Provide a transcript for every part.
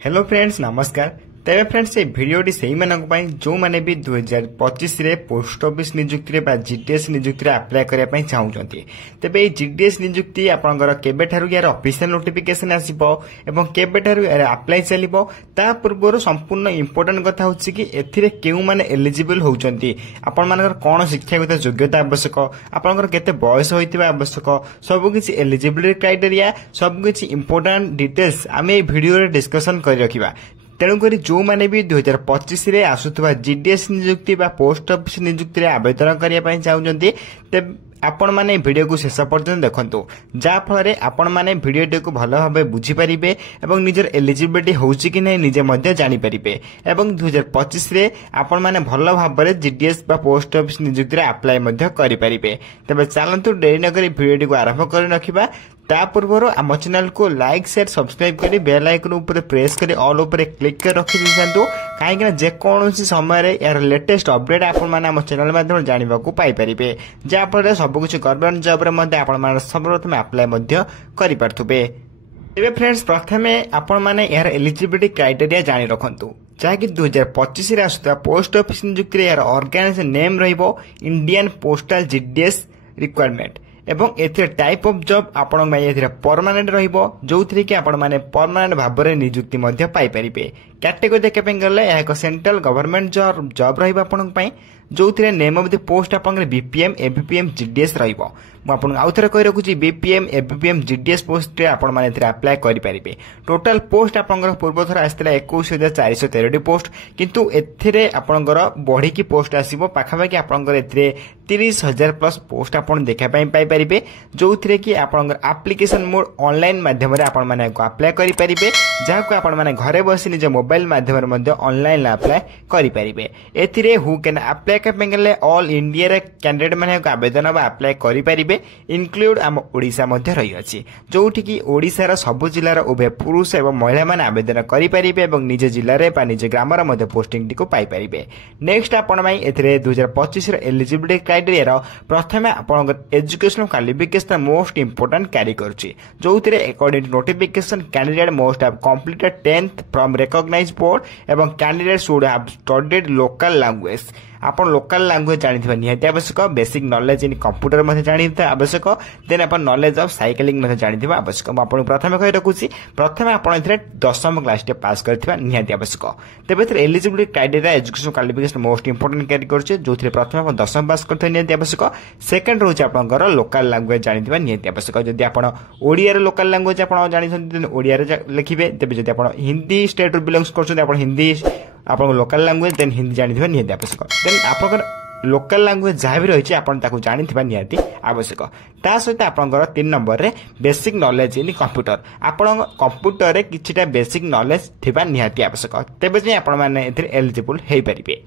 Hello friends नमस्कार। तेरे friends ये भिडियोटी से जो मैंने भी 2025 रे पोस्ट ऑफिस नियुक्ति रे जीडीएस नियुक्ति रे अप्लाई करने चाहूँगी तेरे ये जीडीएस नियुक्ति आपंकर केबेठारु यार ऑफिशियल नोटिफिकेशन आसीबो एवं केबेठारु यार अप्लाई चलिबो ता पूर्व संपूर्ण इंपोर्टेंट कथा होछि कि एथिरे केउ माने एलिजिबल होउचंती आपण मानकर कोन शिक्षागत योग्यता आवश्यक आपनकर केते बयस होइतिबा आवश्यक सब किछि एलिजिबिलिटी क्राइटेरिया सब किछि इंपोर्टेंट डिटेल्स आमे ए भिडियो रे डिस्कशन करि रखिबा। तेणुक जो मैंने भी 2025 रे आसुवा जीडीएस नियुक्ति पोस्ट ऑफिस नियुक्ति आवेदन करने चाहते आपण माने वीडियो को शेष पर्यंत देखंतु जा फल आपण माने वीडियो को भल भाव बुझीपारे और निजर एलिजिबिलिटी होउची कि नहीं निजे मध्य जानी पारिबे एवं 2025 रे आपण माने भल भाव जीडीएस पोस्ट ऑफिस नियुक्ति अप्लाई मध्य करि पारिबे। तबे चलंतु देरी न करी वीडियो को आरंभ कर रखिबा। ता पूर्व आम चैनल को लाइक शेयर सब्सक्राइब करी बेल आइकन ऊपर प्रेस करी ऑल ऊपर क्लिक कर रखि दिसंतु काहेकि जेकोसी समय यार लेटेस्ट अपडेट आपण माने आम चैनल माध्यम जानिबा को पाई परिबे जा फल सब कुछ गवर्नमेंट जॉब रे मध्ये आपण माने सर्वप्रथम अप्लाई मध्ये करि पारथुबे। एबे फ्रेंड्स प्रथमे आपण माने यार एलिजिबिलिटी क्राइटेरिया जानि रखंतु जहाँकि 2025 रे आसुता पोस्ट ऑफिस नियुक्ति यार ऑर्गेनाइजेशन नेम रहिबो इंडियन पोस्टल जीडीएस रिक्वायरमेंट एवं एथिरे टाइप ऑफ जॉब आपण एथिरे परमानेंट रहिबो जो थ्री कि आपण माने परमानेंट भाव में नियुक्ति मध्य पाई परिबे। कैटेगरी देखा गले यह एक सेंट्रल गवर्नमेंट जॉब रहिबो आपण पई जो थ्रे नेम ऑफ द पोस्ट आपण बीपीएम एबीपीएम जीडीएस रहिबो। मु आपण आउ थरे कहि रखुची बीपीएम एबीपीएम जीडीएस पोस्ट रे आपण माने एथिरे अप्लाई करि परिबे। टोटल पोस्ट आपण पूर्व थर आस्थिला 21413 पोस्ट किंतु एथिरे आपण बढ़ी की पोस्ट आसीबो पाखापाखि आपण एथिरे 30,000 प्लस पोस्ट आपण देखा पाई परिबे जो थ्रे कि आपण एप्लिकेशन मोड ऑनलाइन माध्यम रे आपण माने अप्लाई करि परिबे जहा को आपण माने घरे बसी निज मोबाइल माध्यम रे मध्ये ऑनलाइन अप्लाई करि परिबे। एथिरे हु कैन अप्लाई करले ऑल इंडिया रे कैंडिडेट माने आवेदन बा अप्लाई करि परिबे इनक्लूड आम ओडिशा मध्ये रही अछि जोठी कि ओडिशा सब जिल्लार उभय पुरुष एवं महिला माने आवेदन करि परिबे एवं निज जिल्ला रे बा निज ग्राम रे मध्ये पोस्टिंग टिको पाई परिबे। नेक्स्ट आपण माई एथिरे 2025 रे एलिजिबिलिटी क्राइटेरिया रो प्रथमे आपण educational qualification most important carry करछि जो थ्रे according to notification candidate must have completed 10th from recognised board एवं candidate should have studied local language आपण लोकल लैंग्वेज जानिथिबा निहाती आवश्यक। बेसिक नॉलेज इन कंप्यूटर मध्ये जानिथिबा आवश्यक देन आपण नॉलेज ऑफ साइकिलिंग मध्ये जानिथिबा आवश्यक। म आपण प्रथमे कहि रखुछि प्रथमे आपण इथरे 10th क्लास टे पास करथिबा निहाती आवश्यक। तेबे इथरे eligibility criteria education qualification most important carry करछि जो थ्रे प्रथमे आपण 10th पास करथिबा निहाती आवश्यक। सेकंड रोज आपनकर लोकल लैंग्वेज जानिथिबा निहाती आवश्यक। जदि आपण ओडिया रे लोकल लैंग्वेज आपण जानिथि ओडिया रे लिखिबे तेबे जदि आपण हिंदी स्टेट रो बिलोंग्स करछन आपण हिंदी आपण लोकल लैंग्वेज देन हिंदी जानिथिबा निहाती आवश्यक। देन आपनकर लोकल लैंग्वेज जहाँ भी रही आपण ताकू जानिथिबा निहाती आवश्यक। ता सहित आपनकर 3 नंबर रे बेसिक नॉलेज इन कंप्यूटर आपण कंप्यूटर रे किछिटा बेसिक नॉलेज थिबा निहाती आवश्यक तेबे जे आपण माने एथिरे एलिजिबल हेई परिबे।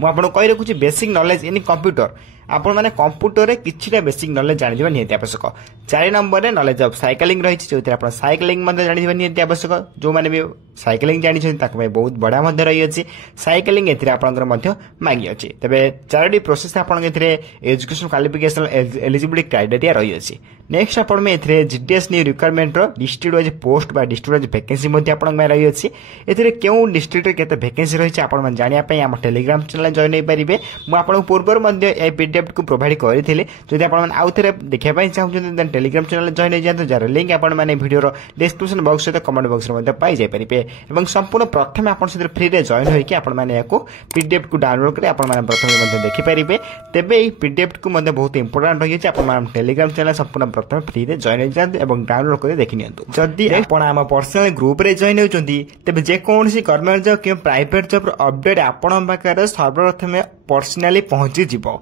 मु आपण कहि रखुची बेसिक नॉलेज इन कंप्यूटर आपण माने कंप्यूटर रे किछिटा बेसिक नॉलेज जानिथिबा निहाती आवश्यक। 4 नंबर रे नॉलेज ऑफ साइकिलिंग रही जो आपण साइकिलिंग मध्ये जानिथिबा निहाती आवश्यक। जो माने भी साइकिलिंग जानि छथि ताक बहुत बड़ा मध्ये रही अछि साइकिलिंग एथिरे आपनकर मध्ये मांगी अछि। तबे चारडी प्रोसेस आपण एथिरे एजुकेशन क्वालिफिकेशन एलिजिबिलिटी क्राइटेरिया रही अछि। नेक्स्ट आपण में एथिरे जीडीएस न्यू रिक्वायरमेंट रो डिस्ट्रिक्ट वाइज पोस्ट बा डिस्ट्रिक्ट वाइज वैकेंसी मध्ये आपण में रही अछि। एथिरे केउ डिस्ट्रिक्ट रे केते वैकेंसी रही अछि आपण मन जानिया पई हम टेलीग्राम चैनल जॉइन होई परिबे। मु आपण पूर्व मध्ये ए पीडीएफ को प्रोवाइड करिथिले जदि आपण मन आउ थरे देखिया पई चाहउछन देन टेलीग्राम चैनल जॉइन हो जातो जार लिंक आपण माने वीडियो रो डिस्क्रिप्शन बॉक्स सहित कमेंट बॉक्स रे मध्ये पाई जाय परिबे एवं संपूर्ण प्रथमे आपण से फ्री रे जॉइन होई कि आपण माने याको पीडीएफ को डाउनलोड करे आपण माने प्रथमे मध्ये देखि परिबे। तेबे ए पीडीएफ को मध्ये बहुत इंपोर्टेंट होई छै आपण माने टेलीग्राम चैनल संपूर्ण प्रथमे फ्री रे जॉइन हो जात एवं डाउनलोड करे देखि नियंतु। जदि आपण हम पर्सनल ग्रुप रे जॉइन होचंती तेबे जे कोनसी गवर्नमेंट जॉब कि प्राइवेट जॉब रो अपडेट आपण पाखरे सर्वप्रथमे पर्सनली पहुंची जिवो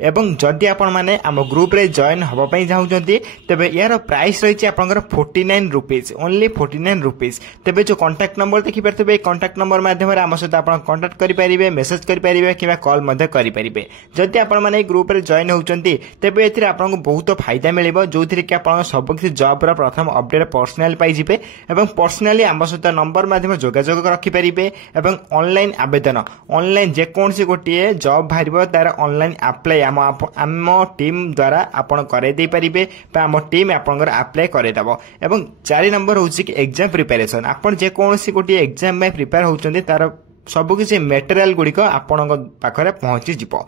एवं जदि आपण माने आम ग्रुप रे जॉइन हबा पई चाहउचंती तेबे यार प्राइस रही आपनकर 49 रुपीस ओनली 49 रुपीस। तेबे जो कांटेक्ट नंबर देखि परतबे कांटेक्ट नंबर माध्यम रे आम सहित आपण कांटेक्ट करि परिबे मेसेज करि परिबे किबा कॉल मध्ये करि परिबे। जदि आपण माने ग्रुप रे जॉइन होउचंती तेबे एथिरे आपनको बहुत फायदा मिलिबो जो थ्री कि आपण सब किछि जॉब रा प्रथम अपडेट पर्सनल पाई जिबे एवं पर्सनली आम सहित नंबर माध्यम जोगाजोग रखि परिबे एवं ऑनलाइन आवेदन ऑनलाइन जे कोनसी गोटिए जॉब भारिबो तार ऑनलाइन अप्लाई आम टीम द्वारा आपण करे दे परिबे बा आम टीम आपनकर अप्लाई करे दबो। एवं 4 नंबर होउची कि एग्जाम प्रिपरेशन आपण जे कोनोसी गोटी एग्जाम में प्रिपेयर होउचंदी तार सब किसी मटेरियल गुड़िक आपण पाखे पहुंची जीव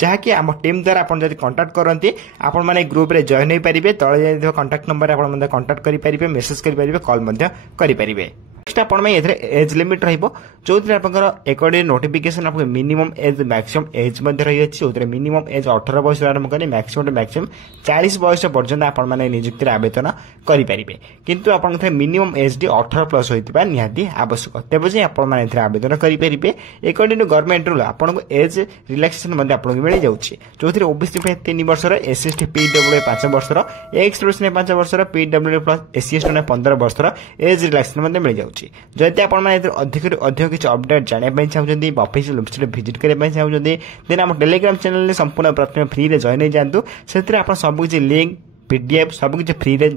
जहाँकि आम टीम द्वारा आप कंटाक्ट करती आपण मैंने ग्रुप रे जॉइन हो पारे तले कंटाक्ट नंबर आप कंटाक्ट करेंगे मेसेज करेंगे कॉल करेंगे। नेक्स्ट आप एज लिमिट रो एकड़ी नोटिफिकेशन आपको मिनिमम एज मैक्सिमम एज रही जो मिनिमम एज 18 वर्ष आरंभ कर मैक्सिमम 40 वर्ष पर्यंत आपण मैंने नियुक्ति आवेदन करेंगे किंतु आप मिनिमम एज डी 18 प्लस होता निहाती आवश्यक तेज आप आवेदन करेंगे। एकॉर्डिंग टू गवर्नमेंट रूल आपको एज रिलैक्सेशन आपको मिल जाऊँगी जो ओबीसी 3 वर्ष एसएसटी पीडब्ल्यू 5 वर्ष एक्स सर्विस 5 वर्ष पीडब्ल्यू प्लस एससी 15 वर्ष एज रिलैक्सेशन मिल जाऊँगी। जदि आप अधिक किसी अपडेट जानापी चाहते ऑफिशियल वेबसाइट विजिट करने चाहते देन आम टेलीग्राम चैनल संपूर्ण प्रथम फ्री रे जॉइन जातु से सबकि लिंक पीडीएफ सबकि फ्री रे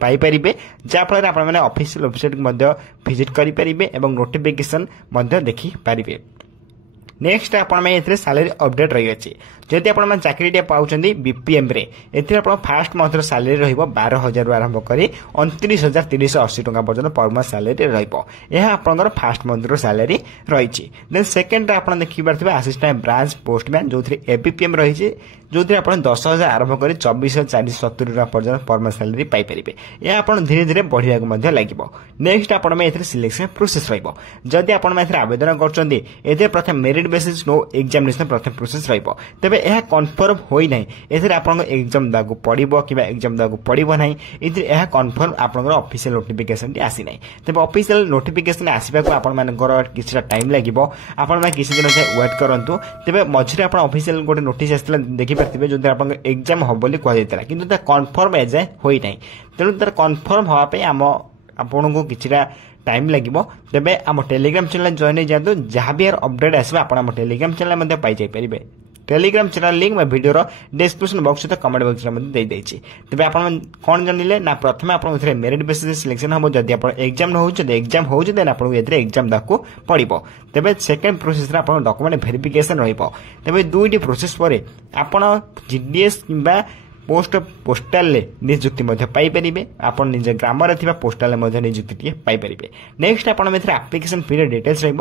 पाइपर जहाँफल आपने ऑफिशियल वेबसाइट विजिट करेंगे और नोटिफिकेशन देखिपारे। नेक्स्ट आपने सैलरी अपडेट रही अच्छी जदि आप चाकरी पाँच बीपीएम रे फास्ट मंथ सैलरी रही 12,000 आरंभ कर 29,380 टका पर्यटन पर मंथ सैलरी रहा फास्ट मंथ सैलरी रही। देन सेकेंड आप देखिए असिस्टेंट ब्रांच पोस्टमैन जो एबीपीएम रही जो आप 10,000 आरंभ कर 24,470 टका पर्यटन पर मंथ सैलरी पाइपर यह आप धीरे धीरे बढ़िया लगे। नेक्स्ट आपने सिलेक्शन प्रोसेस रही आप आवेदन कर प्रथम मेरिट बेसिस नो एग्जामिनेशन प्रथम प्रोसेस रही तेज यह कन्फर्म होना एग्जाम देवाक पड़ो कि एग्जाम देवाक पड़ो ना यह कन्फर्म आपंकर ऑफिशियल नोटिफिकेशन आसी ना तेज ऑफिशियल नोटिफिकेशन आसवाक किसी टाइम लगे आप किसी दिन वेट करूँ तेज मझे आप ऑफिशियल गोटे नोटिस आसाला देखिपारे जो आप एग्जाम हम बोली कहता कि कन्फर्म एजाए होना तेणु तार कन्फर्म हाँपाई आम आपन को किसी टाइम लगे तेज आम टेलीग्राम चैनल जॉइन जातु जहाँ भी अपडेट आसो आप Telegram channel Piper Telegram channel link मैं वीडियो डिस्क्रिप्शन बॉक्स सहित कमेंट बॉक्स में तेज आप कौन जानले ना प्रथम आप मेरिट बेसिस सिलेक्शन हम जब आप एग्जाम एग्जाम हो देन आपको एग्जाम देवाक पड़ो तेज सेकेंड प्रोसेस डॉक्यूमेंट वेरिफिकेशन तेज दुईटी प्रोसेस पर आप जीडीएस कि पोस्ट पोस्टाल निजुक्ति पाइपर आप निज ग्राम पोस्टाल निजुक्ति पाइपर। नेक्स्ट आप एप्लिकेशन फी डिटेल्स रही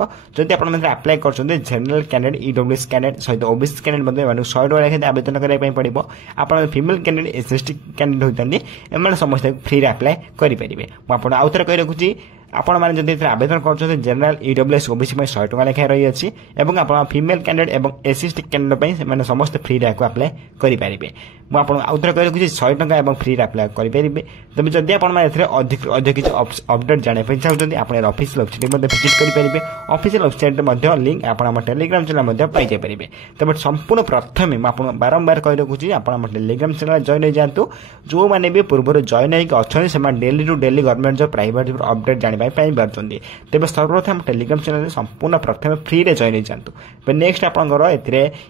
आप अप्लाई कर जनरल कैंडिडेट ईडब्ल्यूएस कैंडिडेट सहित ओबीसी कैंडिडेट 100 टका लेखा आवेदन करने पड़ो आप फीमेल कैंडिडेट एसएसटी कैंडिडेट होती एम समस्त फ्री अप्लाई करेंगे। मुझे आउ थे कही रखुच्छी आपण मैंने जब आवेदन कर जनरल ईडब्ल्यूएस ओबीसी 100 टका लेखा रही अच्छी और आप फीमेल कैंडिडेट और एसएसटी कैंडिडेट समस्त फ्री अप्लाई करेंगे। मुझे आउ थे कही रखुच्छी 100 टका और फ्री अप्लाई करेंगे। तेज जदि अधिक अधिक किसी अपडेट जानापी चाहते आप ऑफिशियल वेबसाइट विजिट करेंगे ऑफिशियल वेबसाइट लिंक आप टेलीग्राम चैनल पाइपर तेज संपूर्ण प्रथम मुझे बारंबार कही रखुच्छी आप टेलीग्राम चैनल जॉइन जातु जो मैंने भी पूर्व जॉइन होती daily to daily government job private job update जाना पार्टी तेज सर्वप्रथम टेलीग्राम चैनल संपूर्ण प्रथम फ्री रे जॉइन जातु। नेक्स्ट आपंकर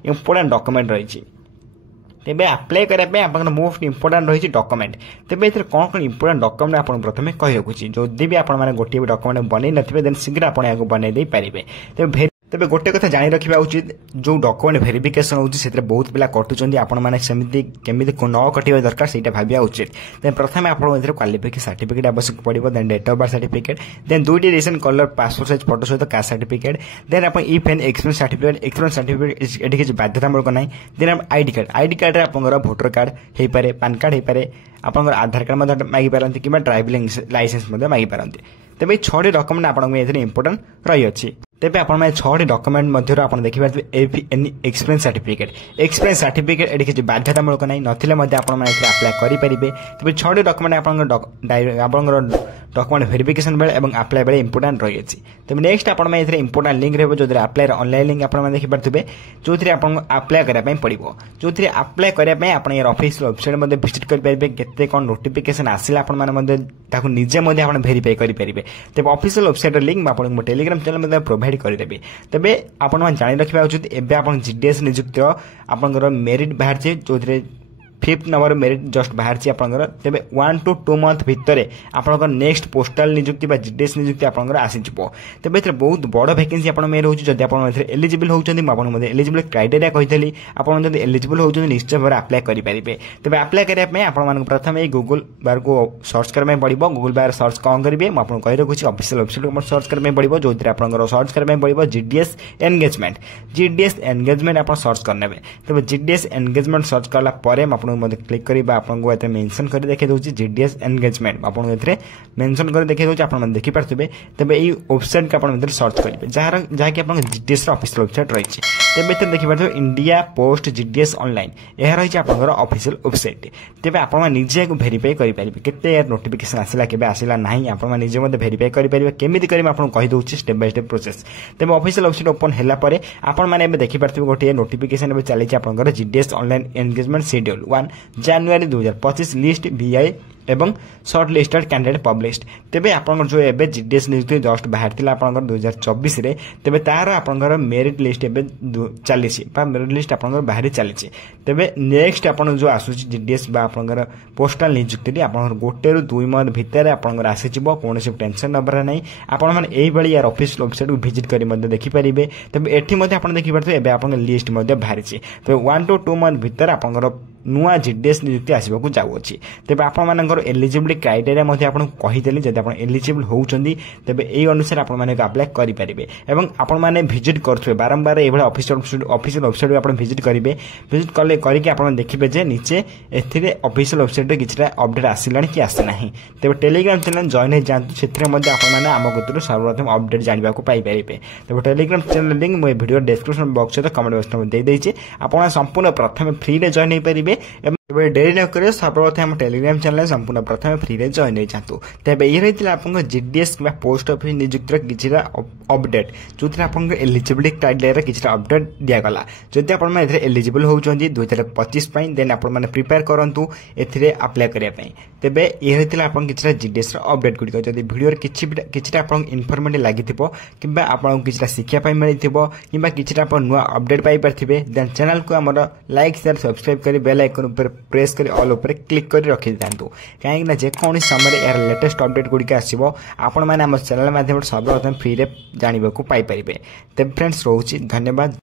इंपोर्टेंट डॉक्यूमेंट रही तेज अप्लाई करने आप मोस्ट इंपोर्टेंट रही डॉक्यूमेंट तेज कौन कौन इंपोर्टेंट डॉक्यूमेंट आप प्रथम कही रखुच्छी जदि भी आप गोटे डॉक्यूमेंट बनई नथिबे देन शीघ्र आप बनई पारे। तेज गोटे कथा जानी रखा उचित जो डॉक्यूमेंट वेरिफिकेशन होती बहुत पिला कटुच्च आपमती केमी न कटा दरकार से भाविया उचित देन प्रथम आप क्वालिफिकेशन सर्टिफिकेट आवश्यक पड़ो then date of birth certificate then 2टी recent colour passport size photo सहित कास्ट सर्टिफिकेट देन आप इफ एंड एक्सपीरियंस सर्टिफिकेट ये किसी बाध्यतामूलक ना देन आप आईडी कार्ड आप भोटर कार्ड हो पाए पान कार्ड हो पाए आप आधार कार्ड मागी पारती कि ड्राइविंग लाइसेंस मागी पारती तेज 6टी डॉक्यूमेंट आपको इंपोर्टेंट रही अच्छी तेज आप 6टी डॉक्यूमेंट मध्य आप देखिए एक्सपीरियंस सर्टिफिकेट ये किसी बाध्यतामूलक ना नथिले अप्लाई करेंगे तेज 6टी डॉक्यूमेंट आप डॉक्यूमेंट वेरिफिकेशन बेले और अप्लाई बेले इंपोर्टेंट रही है। तेज नेक्स्ट आप इंपोर्टेंट लिंक रही जो अप्लाई ऑनलाइन लिंक आप देखिए जो आपको अप्लाई करने पड़ो जो अप्लाई करने आप ऑफिशियल वेबसाइट विजिट करेंगे केते कौन नोटिफिकेशन आसिला आपको निजे वेरीफाई करेंगे तेज ऑफिशियल वेबसाइट लिंक आपको टेलीग्राम चैनल प्रोवाइड करदेवी। तेज आप जानी रखा उचित एवं आप जीडीएस नियुक्ति आपंकर मेरिट बाहर जो 5th नंबर मेरिट जस्ट बाहर आपंकर तेज 1 to 2 मंथ भितर आपंकर नेक्स्ट पोस्टाल नियुक्ति जीडीएस नियुक्ति आपंकर आसीजिवो तेज ए बहुत बड़ वैकेंसी आप रोचे जब आप एलिजिबल होती मुझे एलिजिबल क्राइटेरिया कही आप एलिजिबल होती निश्चय भाव अप्लाई करेंगे तेज अप्लाई करने आप प्रथम गूगल बार को सर्च करने पड़ो गूगल बार सर्च कौन करेंगे मुझे कही रखुच्छी ऑफिशियल वेबसाइट को सर्च करने पड़ो जो आप सर्च करने पड़ो जीडीएस एंगेजमेंट आप सर्च करने तेज जीडीएस एंगेजमेंट सर्च कला क्लिक कर आपको ये मेंशन कर देखा दूसरी जीडीएस एंगेजमेंट आपको ये मेंशन कर देखा दूसरी आप देखिपारे तेज ये वेबसाइट को आप सर्च करेंगे जहाँकि आप जीडीएस ऑफिशियल वेबसाइट रही तेज ये देखिए इंडिया पोस्ट जीडीएस ऑनलाइन यह रही आप ऑफिशियल वेबसाइट तेज आप निजे भेरीफाई करेंगे केते नोटिफिकेशन आसला के आसला ना आप निजे भेरीफाई करेंगे केमी करेंगे आपको कहीदे स्टेप बाय स्टेप प्रोसेस तेज ऑफिशियल वेबसाइट ओपन होगापर आपने देखिपारे गोटे नोटिफिकेशन चली आप GDS online engagement schedule 1 January 2025 list वीआई एवं सर्ट लिस्टेड कैंडिडेट पब्लिश्ड तेज आप जो एवं जीडीएस नियुक्ति जस्ट बाहर आप 2024 तेज तार आप मेरिट लिस्ट चली मेरिट लिस्ट आप बाहरी चली तेज नेक्स्ट आप जो आसूँ जीडीएस आपर पोस्टाल नियुक्ति आप 1 ରୁ 2 मंथ भितर आपंकर आसीजिव कौन टेंशन नबर ना आपण यार ऑफिशियल वेबसाइट को विजिट कर देखिपारे तेज ये आप देखिपारे आप लिस्ट बाहरी तेज 1 to 2 मंथ भितर आपंकर नुआ जीडीएस नियुक्ति आसवाक जाऊँगी तेज आप एलिजिबिलिटी क्राइटेरिया आपको कहीदेली जब आप एलिजिबल होती तेज यही अनुसार आप अप्लाई करेंगे और आपने भिजिट करेंगे बारंबार ये ऑफिशियल वेबसाइट आप भिजिट करेंगे भिजिट कले करके आप देखिए नीचे ए ऑफिशियल वेबसाइट किसी अपडेट आसला कि आसना तेज टेलीग्राम चैनल जॉइन हो जातु से आम कतु सर्वप्रथम अपडेट जानवा पाइपर तेज टेलीग्राम चैनल लिंक मुझे वीडियो डिस्क्रिप्शन बॉक्स सहित कमेंट बॉक्स में देदेछि आप संपूर्ण प्रथम फ्री में जॉइन हो पारे डेरी न कर सर्वप्रथम टेलीग्राम चैनल संपूर्ण प्रथम फ्री में जॉइन हो जातु तेज ये रही आप जीडीएस कि पोस्ट ऑफिस नियुक्तिर किसी अपडेट जो आप एलिजिबिलिटी क्राइटेरिया किसी अपडेट दिगला जदि आप एलिजिबल होती 2025 देन आप प्रिपेयर करूँ ए अप्लाई करने तेज ये रही आप किसी जीडीएस अपडेट गुड़िक जब भिडियो किसी आप इनफर्मेटिव लगी कि आपको किसी शिक्षापी मिली कि किसी आप नुआ अपडेट पाइपर देन चैनल को आम लाइक शेयर सब्सक्राइब कर बेल आइकन प्रेस कर ऑल उपर क्लिक कर रखी था कहीं जेकोसी समय यार लेटेस्ट अपडेट गुड़िक आसो आपण मैंने चैनल माध्यम सर्वप्रथम फ्री में जानवा पाइपर तेज फ्रेंड्स रोचे धन्यवाद।